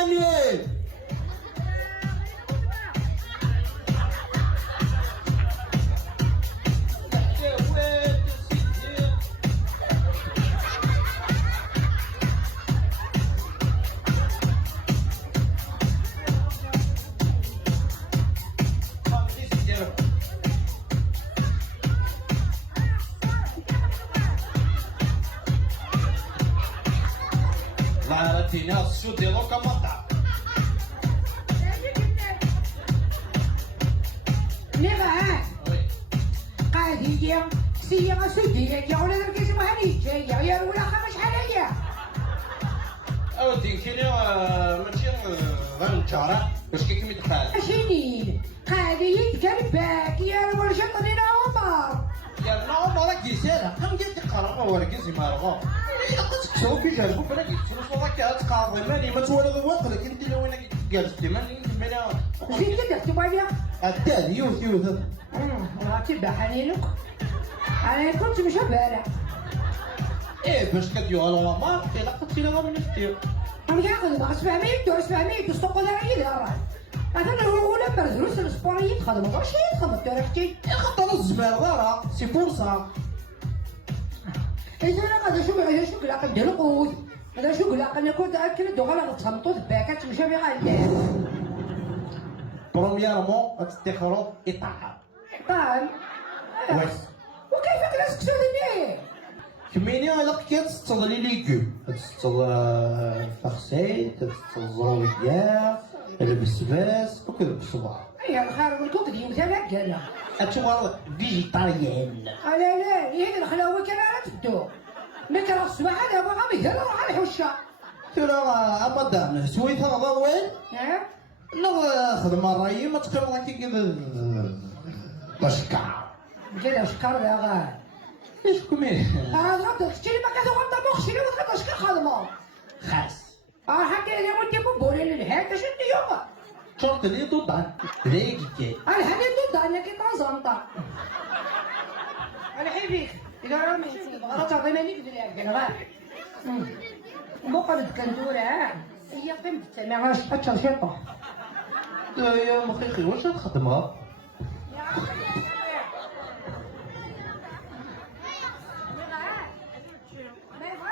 Emmanuel. La ratina su de loca mata. نبعه قاعدين سيما سودية يا ولا ذاك اسمها هنيجة يا ولا خمس حلايا أودي كيني ماشي غنجارة باش كيكمل الحال. شنين قاعدين كلباك يا ولا شطنين عمر يا نو راك يسالها كم جات تقرا ورك زي ما راه الا قلت شوف كي جالكم فانا قلت له راك تقاضي ماني ما تولد واقف انت لو انا جالس ماني انا زين كتبت بالي التالي يوث راتي بحنينك انا كنت مش بارع ايه باش كديو على ما الا قلت لها من نفتي انا كنت ناقص فهميتو استقل على راه انا ولا برزروس الاسبوعي يتخدم واش يتخدم ترختي خطر الزبال راه سي بورصا إذا أنا قد شو قلاق ندير القوت هذا شو قلاق أنا كنت أكل دوغالا تخمطو تباكات تمشى بها غالي برومييرمون غتستخرج اطاعه طال واش وكيف كلاس كسودني كميني الا كي تستغل لي ليغوم تستغل فرسيت تستغل الزروية البسباس وكذا بالصباح يا الخير والكوك ديال تبع كالا اتشغل فيجيتاريان لا هي الخلاوة كان لا تبدو نكره الصباح هذا بغا مثلا روح الحوشة ترى ابدا سويتها غدا وين ها لا خدمه راهي ما تقرا كي كذا باشكا جا شكر يا غا ايش كمي غادي تشتري ما كانوا غنطبخ شي ما تقدرش كخدمه خاص حكى لي ودي بوري للهاك اش انت يوم شرط لي ضد ريكي انا هذه ضد انا كي تنزنطا انا حيفيك اذا راه ميتي بغا تعطي ماني كدير انا راه مقعد كندورة هي قيمة التماعش التنشيطة يا مخيخي واش الخدمه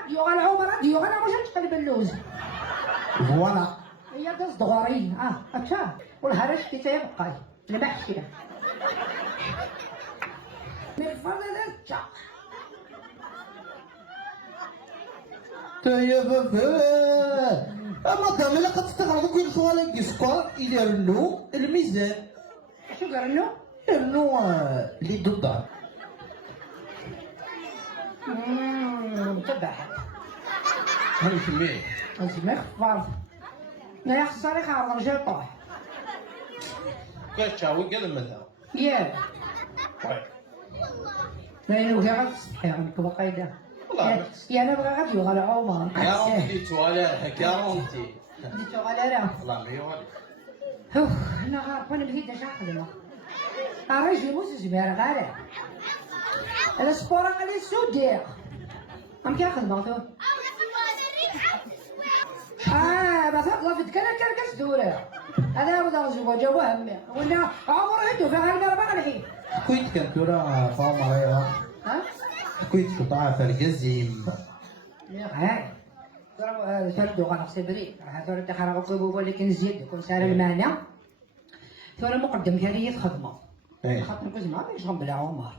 ديوغا العمر ديوغا انا واش تقلب اللوز فوالا هي داز دغوري اتا والهرش كي تيبقى المحشي من الفرد هذا يا بابا اما كامل قد تستغرب كل شويه كيسكر يدير له الميزان شو قال له؟ انه اللي ضد تبعها هاني كميه انت ما خفاف لا يخسر يخرج رجال طاح كتشاوي قال مثلا ياه لانه كي غتستحي عندك بقيده يا انا بغا غادي يغلى عمر كارونتي توالاه كارونتي ديتو غالا راه والله ما يوالي انا غارفه انا بديت اش نخدم راجلي موس زبير غالا انا سبورا غادي السودية ام كيخدم تو بس اطلع في كركس دوره هذا هو دار جوا جوا همي ولا عمر عنده في هالمره ما الحين كنت كنتورا فاما رايها ها كنت قطع فرجزيم هاي هذا شردو غنغسل بريد هذول دخل عقوبه ولكن زيد يكون سار المانع ثم مقدم كارية خدمة خاطر كوز ما بيش غنبلا عمر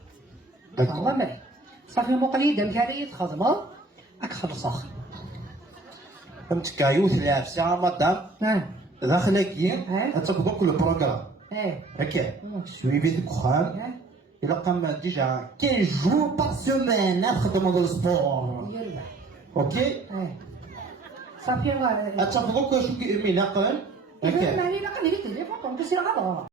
عمر مري صافي مقيدة كارية خدمة اك خلصاخ فهمت كايوث لعب ساعة مدام داخلك تطبق كل بروغرام هكا سويفي الكخان إلا قام ديجا 15 جور بار سومان نخدم هذا السبور اوكي صافي تطبق شو كي ميناقل هكا ماني نقل لي تليفون كنت سير غلط